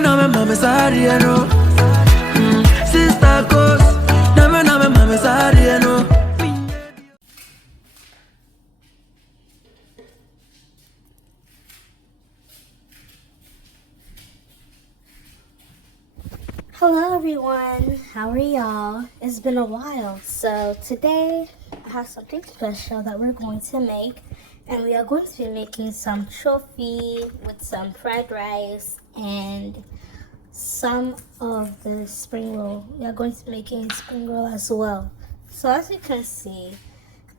name mama sorry no. Sista goes. Name mama sorry no. Hello everyone, how are y'all? It's been a while. So today I have something special that we're going to make, and we are going to be making some tsofi with some fried rice and some of the spring roll. We are going to be making spring roll as well. So as you can see,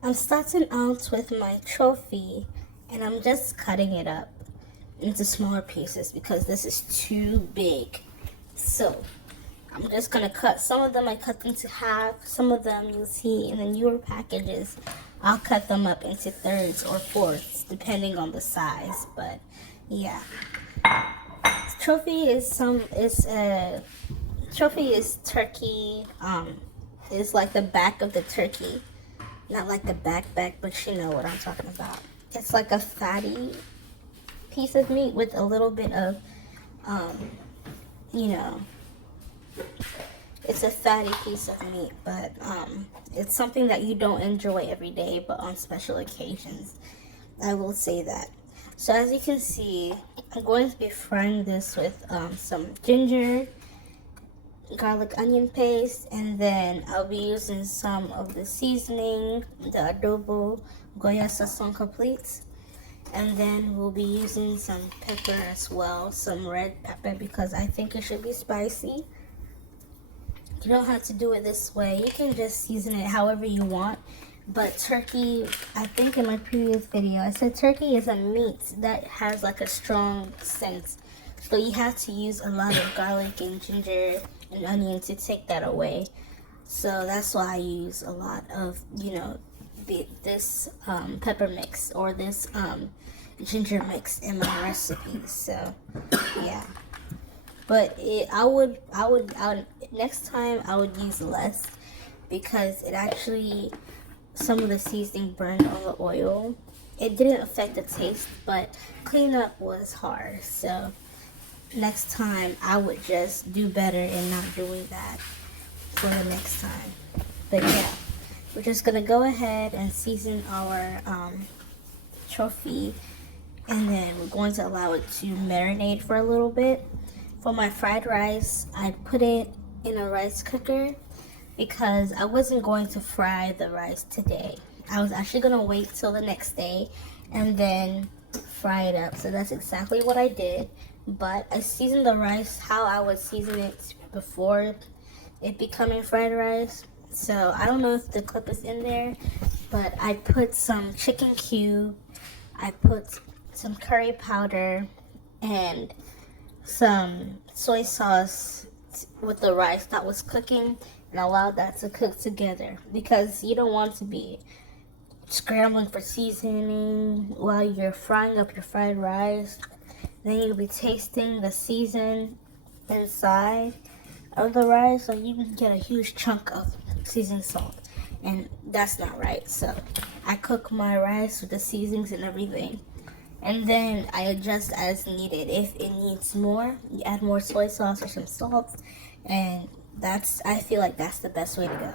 I'm starting out with my tsofi and I'm just cutting it up into smaller pieces because this is too big. So I'm just gonna cut some of them. I cut them to half. Some of them you'll see in the newer packages. I'll cut them up into thirds or fourths depending on the size. But yeah, tsofi is turkey. It's like the back of the turkey, not like the back, but you know what I'm talking about. It's like a fatty piece of meat with a little bit of you know. It's a fatty piece of meat, but it's something that you don't enjoy every day, but on special occasions. I will say that. So as you can see, I'm going to be frying this with some ginger, garlic onion paste, and then I'll be using some of the seasoning, the adobo, Goya Sazon Complete. And then we'll be using some pepper as well, some red pepper, because I think it should be spicy. You don't have to do it this way. You can just season it however you want. But turkey, I think in my previous video, I said turkey is a meat that has like a strong scent. So you have to use a lot of garlic and ginger and onion to take that away. So that's why I use a lot of, you know, this pepper mix or this ginger mix in my recipes. So yeah. But next time I would use less because it actually, some of the seasoning burned on the oil. It didn't affect the taste, but cleanup was hard. So next time I would just do better in not doing that for the next time. But yeah, we're just gonna go ahead and season our tsofi, and then we're going to allow it to marinate for a little bit. For my fried rice, I put it in a rice cooker because I wasn't going to fry the rice today. I was actually going to wait till the next day and then fry it up. So that's exactly what I did. But I seasoned the rice how I would season it before it becoming fried rice. So I don't know if the clip is in there, but I put some chicken cube, I put some curry powder, and some soy sauce with the rice that was cooking, and allowed that to cook together because you don't want to be scrambling for seasoning while you're frying up your fried rice. Then you'll be tasting the season inside of the rice, so you can get a huge chunk of seasoned salt, and that's not right. So I cook my rice with the seasonings and everything, and then I adjust as needed. If it needs more, you add more soy sauce or some salt, and I feel like that's the best way to go.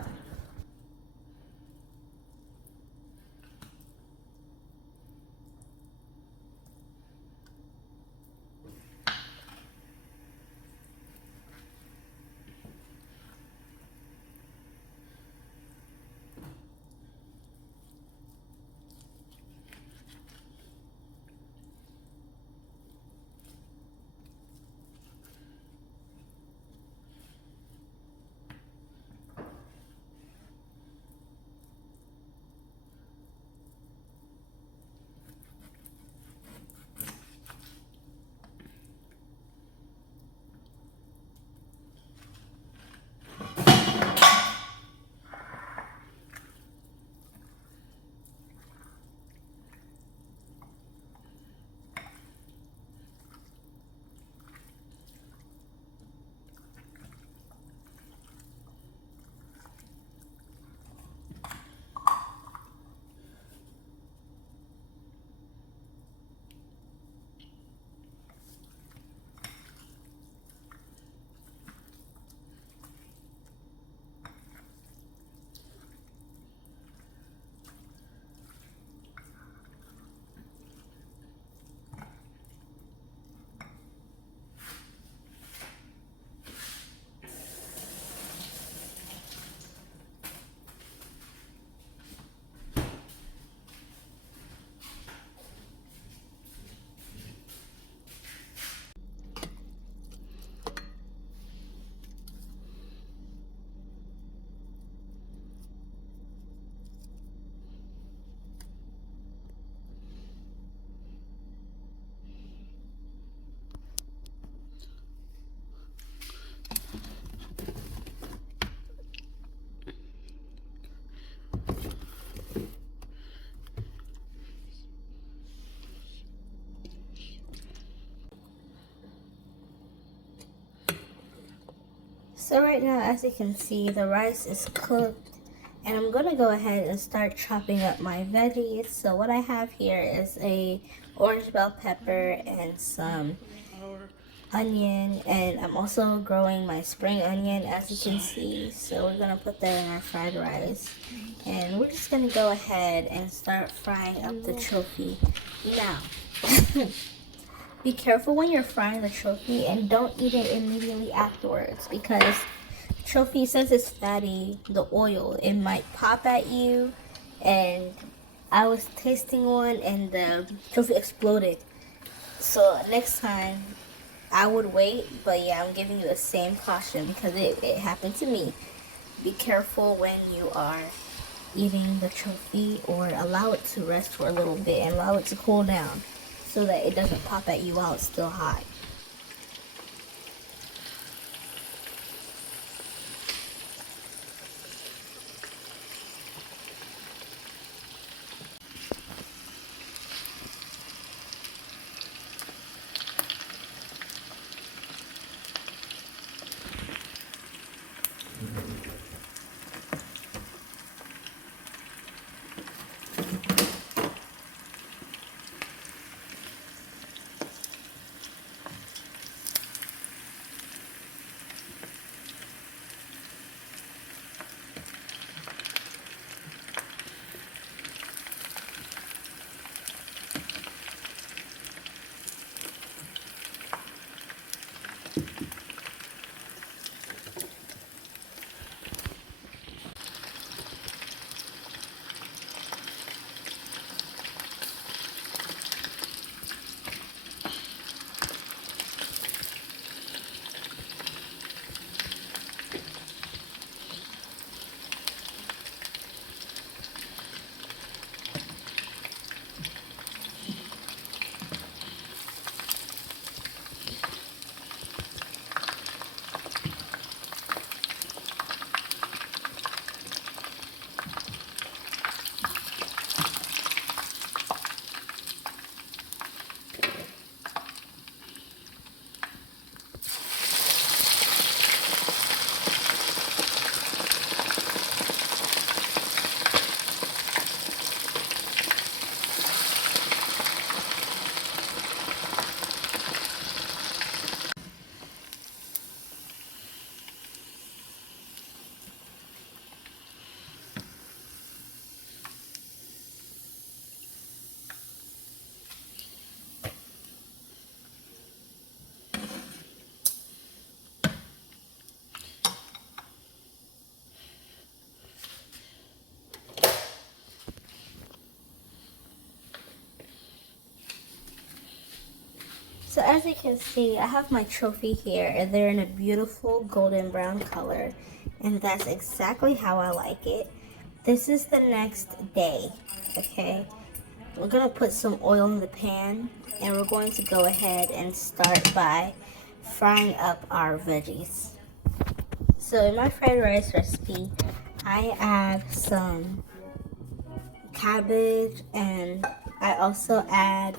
So right now, as you can see, the rice is cooked, and I'm gonna go ahead and start chopping up my veggies. So what I have here is a orange bell pepper and some onion, and I'm also growing my spring onion, as you can see. So we're gonna put that in our fried rice, and we're just gonna go ahead and start frying up the trophy now. Be careful when you're frying the trophy, and don't eat it immediately afterwards, because trophy, since it's fatty, the oil, it might pop at you. And I was tasting one and the trophy exploded. So next time I would wait, but yeah, I'm giving you the same caution because it happened to me. Be careful when you are eating the trophy, or allow it to rest for a little bit and allow it to cool down so that it doesn't pop at you while it's still hot. So as you can see, I have my trophy here, and they're in a beautiful golden brown color, and that's exactly how I like it. This is the next day, okay? We're gonna put some oil in the pan, and we're going to go ahead and start by frying up our veggies. So in my fried rice recipe, I add some cabbage, and I also add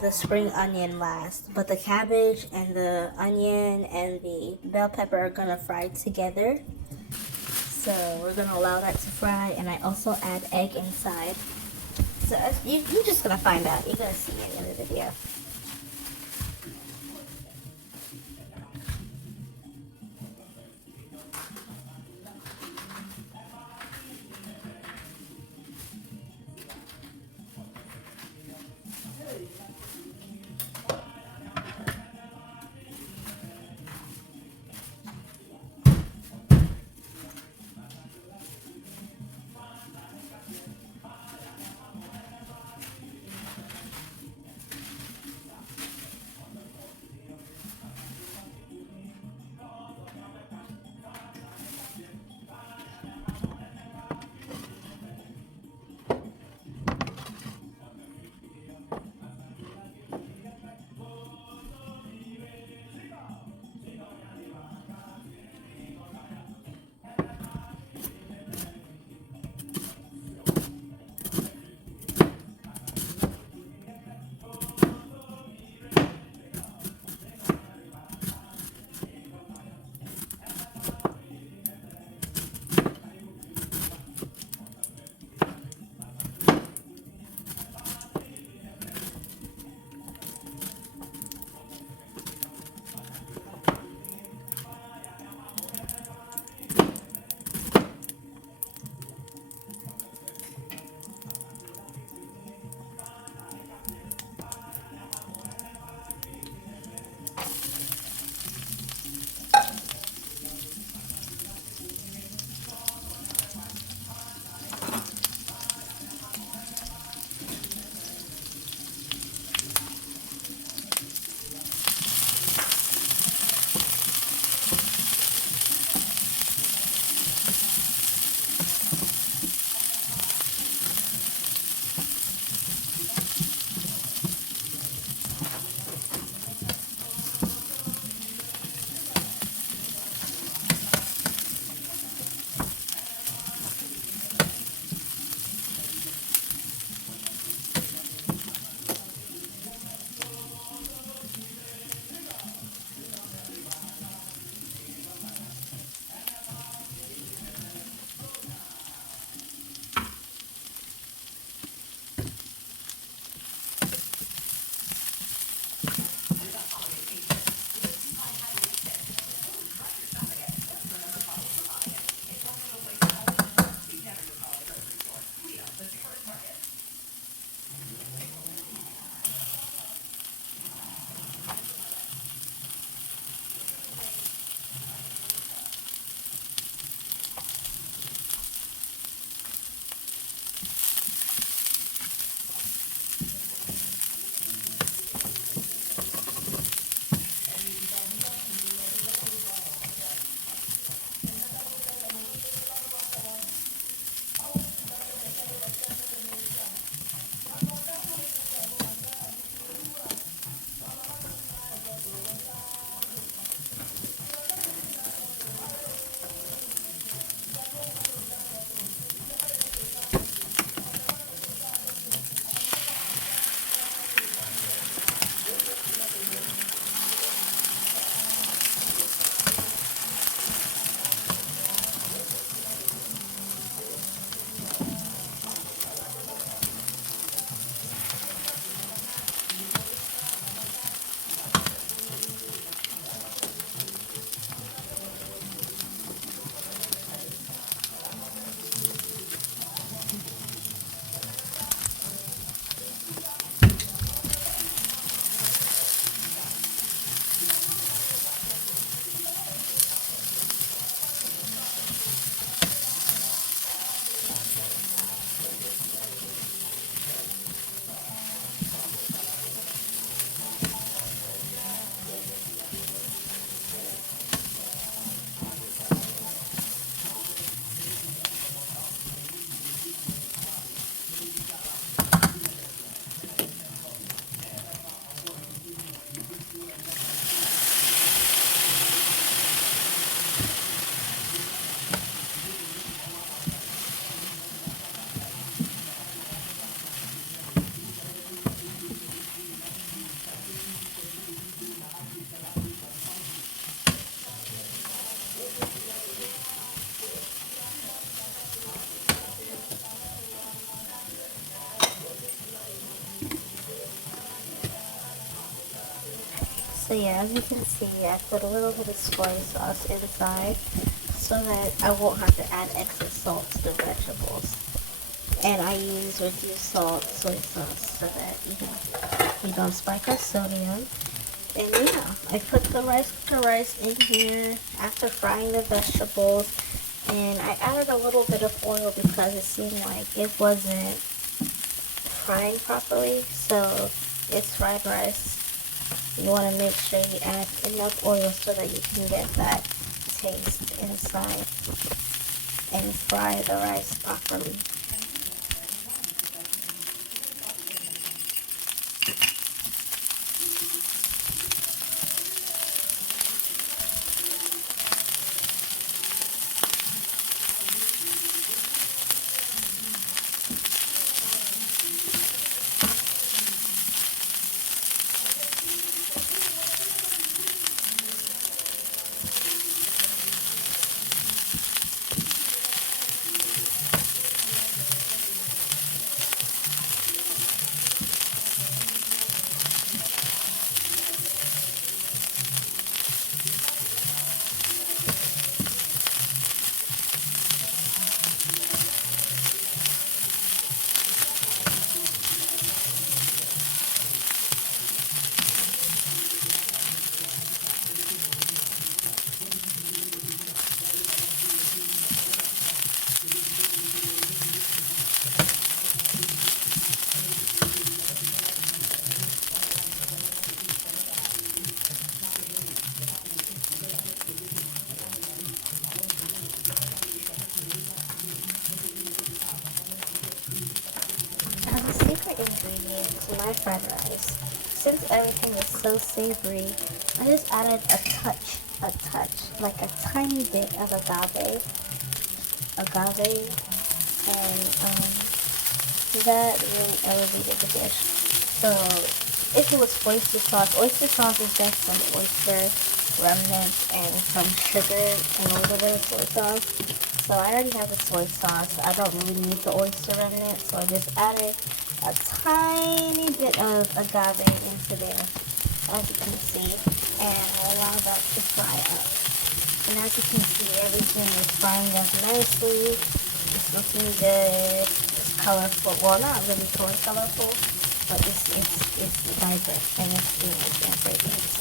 the spring onion last, but the cabbage and the onion and the bell pepper are gonna fry together. So we're gonna allow that to fry, and I also add egg inside. So you're just gonna find out. You're gonna see it in the video. So yeah, as you can see, I put a little bit of soy sauce inside so that I won't have to add excess salt to the vegetables. And I use reduced salt soy sauce so that, we don't spike our sodium. And yeah, I put the rice in here after frying the vegetables. And I added a little bit of oil because it seemed like it wasn't frying properly. So it's fried rice. You want to make sure you add enough oil so that you can get that taste inside and fry the rice properly. Now the secret ingredient to my fried rice, since everything is so savory, I just added a touch, like a tiny bit of agave, and that really elevated the dish. So if it was oyster sauce is just some oyster remnants and some sugar and a little bit of soy sauce. So I already have the soy sauce. I don't really need the oyster remnant, so I just added a tiny bit of agave into there, as you can see, and I'll allow that to fry up. And as you can see, everything is frying up nicely. It's looking good. It's colorful. Well, not really colorful, but it's vibrant and it's unique and fragrance.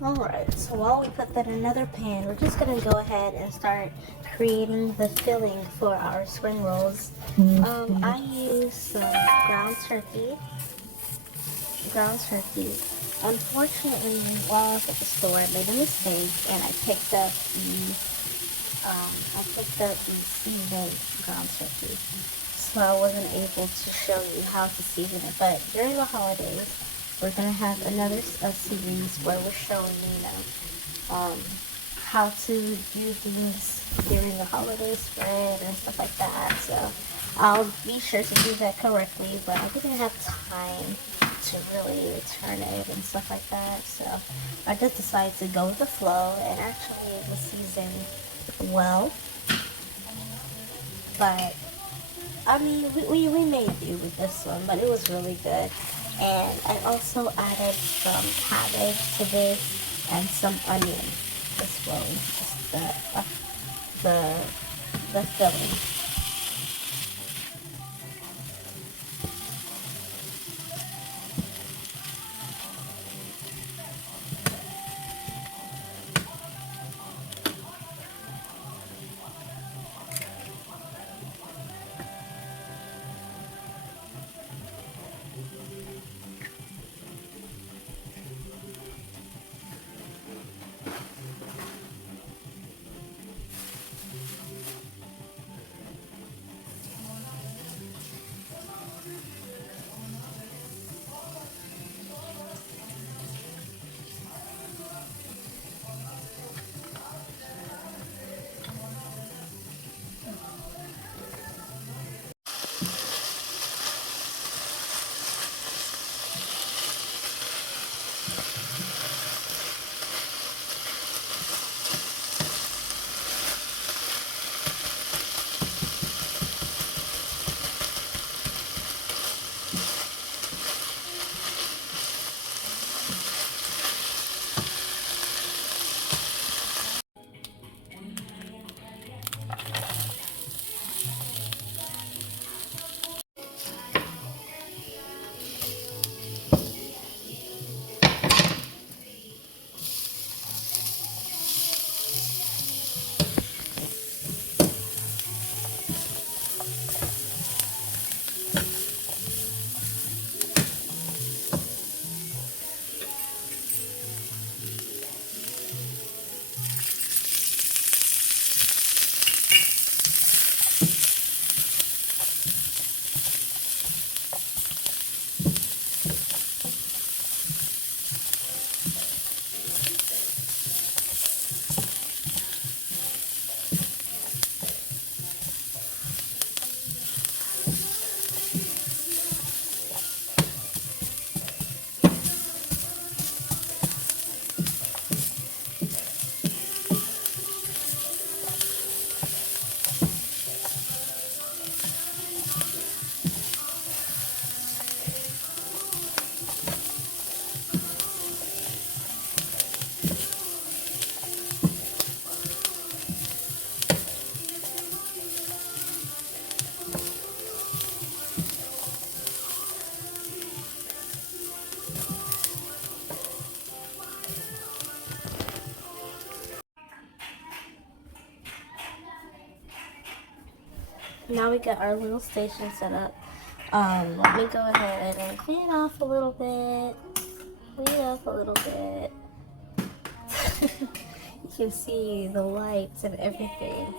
Alright, so while we put that in another pan, we're just going to go ahead and start creating the filling for our spring rolls. I use some ground turkey. Unfortunately, while I was at the store, I made a mistake and I picked up the seasoned ground turkey. So I wasn't able to show you how to season it, but during the holidays, we're going to have another series where we're showing, how to do things during the holiday spread and stuff like that. So I'll be sure to do that correctly, but I didn't have time to really turn it and stuff like that. So I just decided to go with the flow, and actually it was seasoned well. But I mean, we made do with this one, but it was really good. And I also added some cabbage to this and some onion as well, just the filling. Now we got our little station set up. Let me go ahead and clean off a little bit. Clean up a little bit. You can see the lights and everything.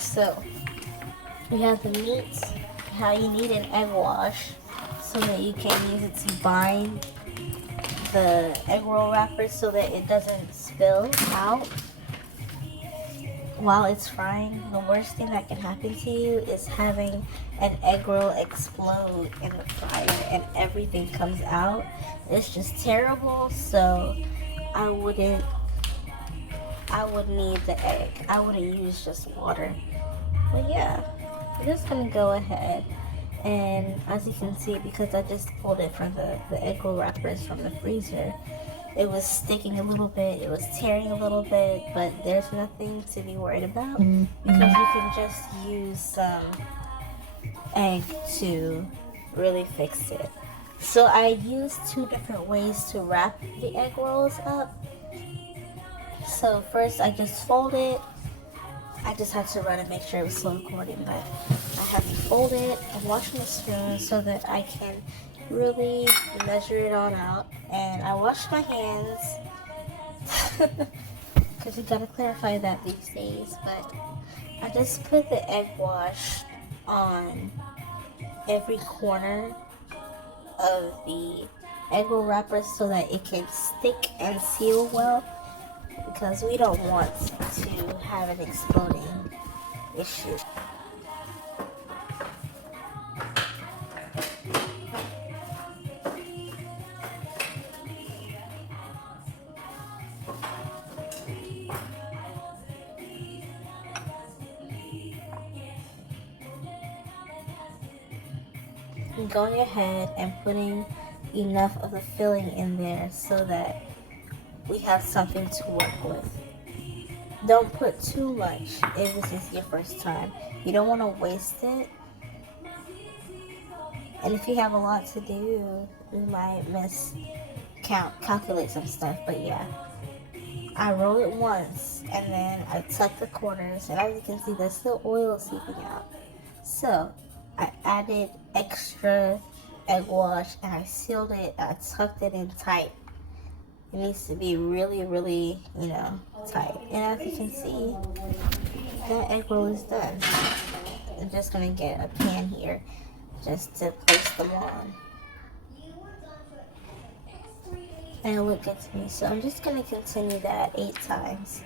So we have the meat, how you need an egg wash so that you can use it to bind the egg roll wrapper so that it doesn't spill out while it's frying. The worst thing that can happen to you is having an egg roll explode in the fryer and everything comes out. It's just terrible. So I would need the egg. I wouldn't use just water. But yeah, I'm just gonna go ahead, and as you can see, because I just pulled it from the egg roll wrappers from the freezer, it was sticking a little bit, it was tearing a little bit, but there's nothing to be worried about because you can just use some egg to really fix it. So I used 2 different ways to wrap the egg rolls up. So first I just fold it. I just had to run and make sure it was slow recording, but I have to fold it and wash my spoon so that I can really measure it on out. And I wash my hands because you gotta clarify that these days. But I just put the egg wash on every corner of the egg roll wrapper so that it can stick and seal well, because we don't want to have an exploding issue. And going ahead and putting enough of the filling in there so that we have something to work with. Don't put too much if this is your first time. You don't want to waste it. And if you have a lot to do, you might calculate some stuff. But yeah, I roll it once and then I tuck the corners, and as you can see, there's still oil seeping out. So I added extra egg wash and I sealed it. I tucked it in tight. It needs to be really, really, tight. And as you can see, that egg roll is done. I'm just gonna get a pan here just to place them on. And it looked good to me, so I'm just gonna continue that 8 times.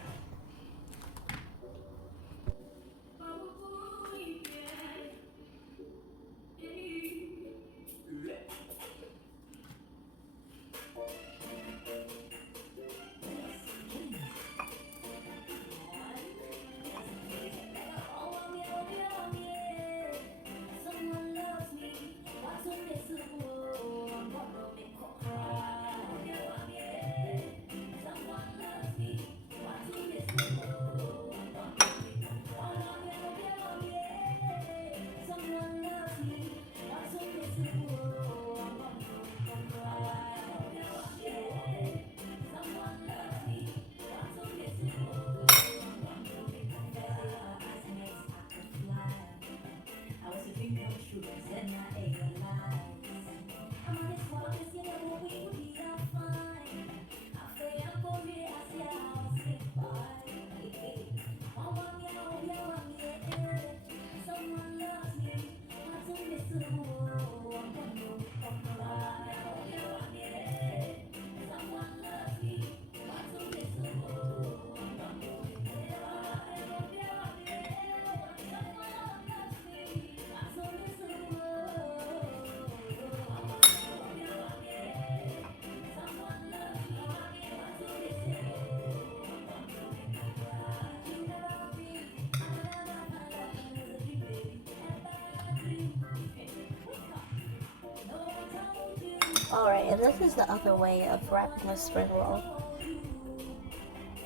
Alright, and this is the other way of wrapping a spring roll.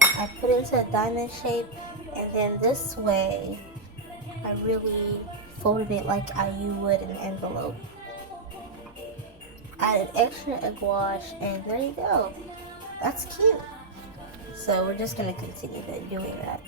I put it into a diamond shape, and then this way, I really folded it like you would an envelope. Added extra egg wash, and there you go. That's cute. So we're just gonna continue doing that.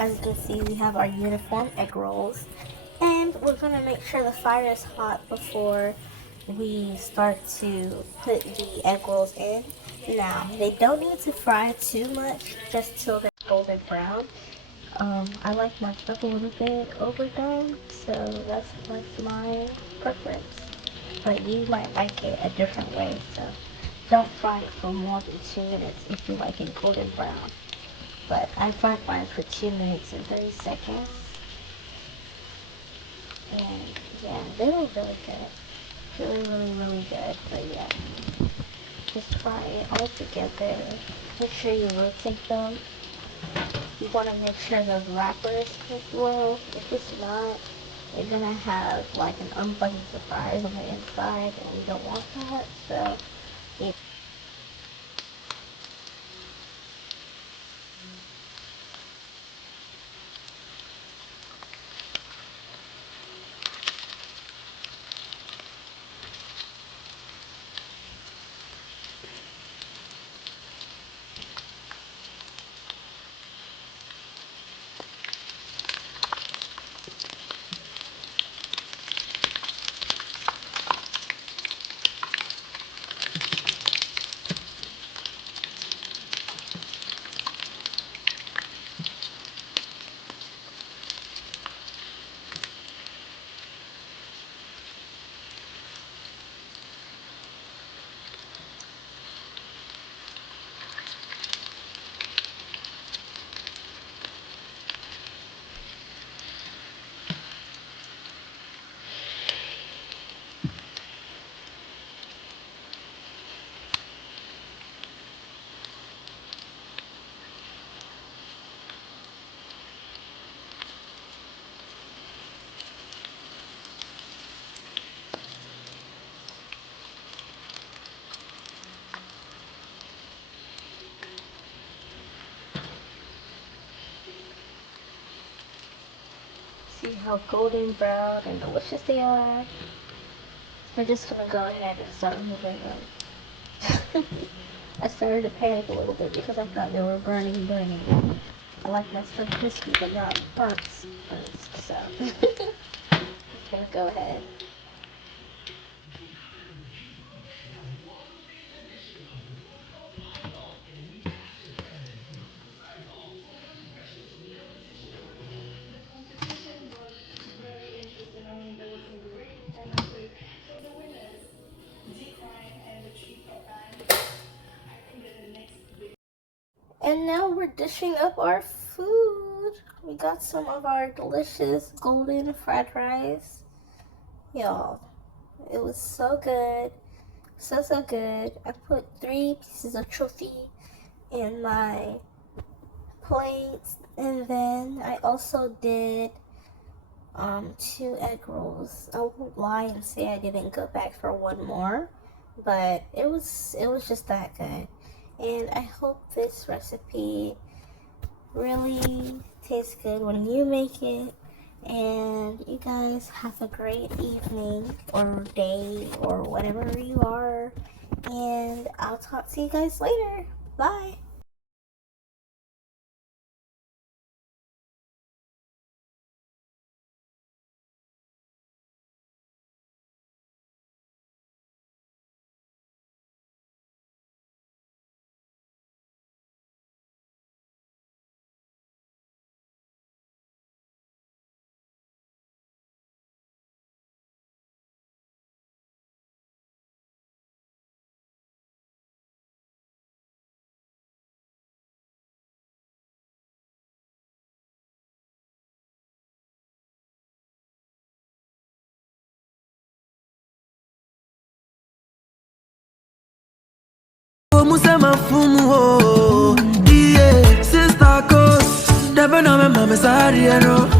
As you can see, we have our uniform egg rolls. And we're going to make sure the fire is hot before we start to put the egg rolls in. Now, they don't need to fry too much, just till they're golden brown. I like my stuff a little bit overdone, so that's my preference. But you might like it a different way, so don't fry it for more than 2 minutes if you like it golden brown. But I fried mine for 2 minutes and 30 seconds. And yeah, they were really good. Really good. But yeah, just fry it all together. Make sure you rotate them. You want to make sure the wrapper is cooked well. If it's not, you're going to have like an unbuttoned surprise on the inside, and you don't want that. So, yeah. See how golden brown and delicious they are? We're just gonna go ahead and start moving them. I started to panic a little bit because I thought they were burning. I like my stuff crispy but not burnt, so I'm gonna go ahead. And now we're dishing up our food. We got some of our delicious golden fried rice. Y'all, it was so good. So good. I put 3 pieces of Tsofi in my plates. And then I also did 2 egg rolls. I won't lie and say I didn't go back for one more. But it was just that good. And I hope this recipe really tastes good when you make it. And you guys have a great evening or day or whatever you are. And I'll talk to you guys later. Bye. Musema fumu oh, yeah, sister cause, never know my mama sorry, you know.